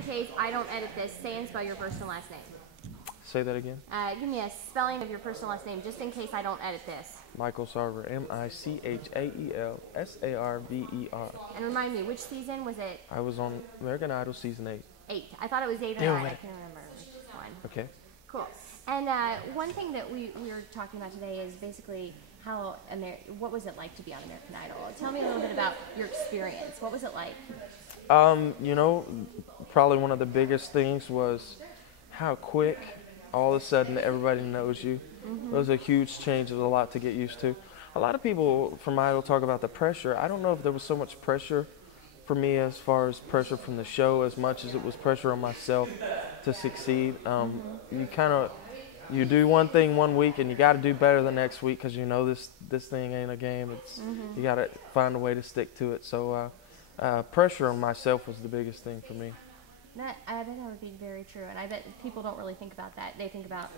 in case I don't edit this, say and spell your first and last name. Say that again. Give me a spelling of your first and last name, just in case I don't edit this. Michael Sarver, M-I-C-H-A-E-L-S-A-R-V-E-R. And remind me, which season was it? I was on American Idol season 8. 8. I thought it was 8 or 9. I can't remember which one. Okay. Cool. And one thing that we were talking about today is basically how what was it like to be on American Idol? Tell me a little bit about your experience. What was it like? You know, probably one of the biggest things was how quick all of a sudden everybody knows you. It was a huge change. It was a lot to get used to. A lot of people from Idol talk about the pressure. I don't know if there was so much pressure for me as far as pressure from the show as much as it was pressure on myself to succeed. You do one thing one week and you got to do better the next week because you know this thing ain't a game. It's you got to find a way to stick to it. So pressure on myself was the biggest thing for me. I bet that would be very true, and I bet people don't really think about that. They think about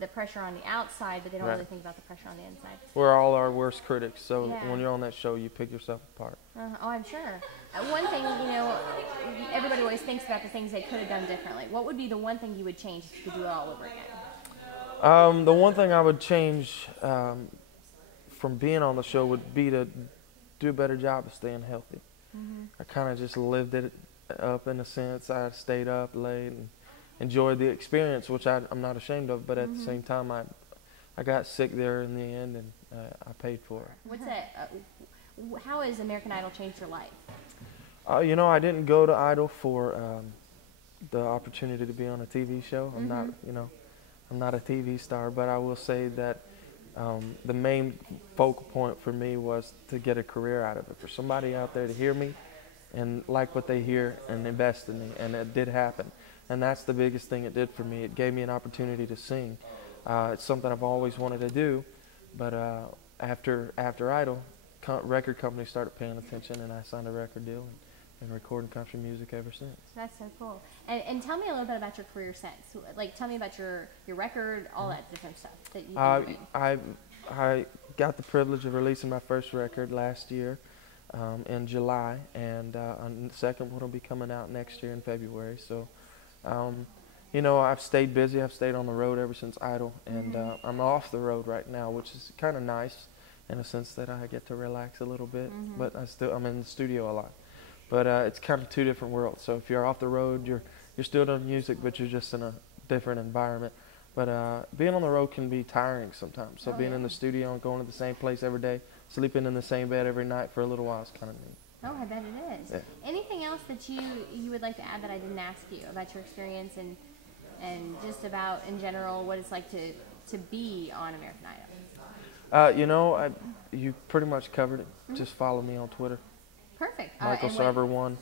the pressure on the outside, but they don't really think about the pressure on the inside. We're all our worst critics, so when you're on that show, you pick yourself apart. Oh, I'm sure. One thing, everybody always thinks about the things they could have done differently. What would be the one thing you would change if you could do it all over again? The one thing I would change from being on the show would be to do a better job of staying healthy. I kind of just lived it up in a sense. I stayed up late and enjoyed the experience, which I'm not ashamed of, but at the same time I got sick there in the end, and I paid for it. What's that? How has American Idol changed your life? I didn't go to Idol for the opportunity to be on a TV show. I'm not a TV star, but I will say that the main focal point for me was to get a career out of it, for somebody out there to hear me and like what they hear and invest in me, and it did happen. And that's the biggest thing it did for me. It gave me an opportunity to sing. It's something I've always wanted to do, but after Idol, record companies started paying attention, and I signed a record deal and recording country music ever since. That's so cool. And tell me a little bit about your career since. Like, tell me about your record, all that different stuff that you've been doing. I got the privilege of releasing my first record last year in July, and the second one will be coming out next year in February. So, I've stayed busy. I've stayed on the road ever since Idol, and I'm off the road right now, which is kind of nice in a sense that I get to relax a little bit, but I'm in the studio a lot. But it's kind of two different worlds. So if you're off the road, you're still doing music, but you're just in a different environment. But being on the road can be tiring sometimes. So being in the studio and going to the same place every day, sleeping in the same bed every night for a little while is kind of neat. Oh, I bet it is. Yeah. Anything else that you would like to add that I didn't ask you about your experience and just about in general what it's like to be on American Idol? You pretty much covered it. Just follow me on Twitter. Perfect. Michael Sarver 1.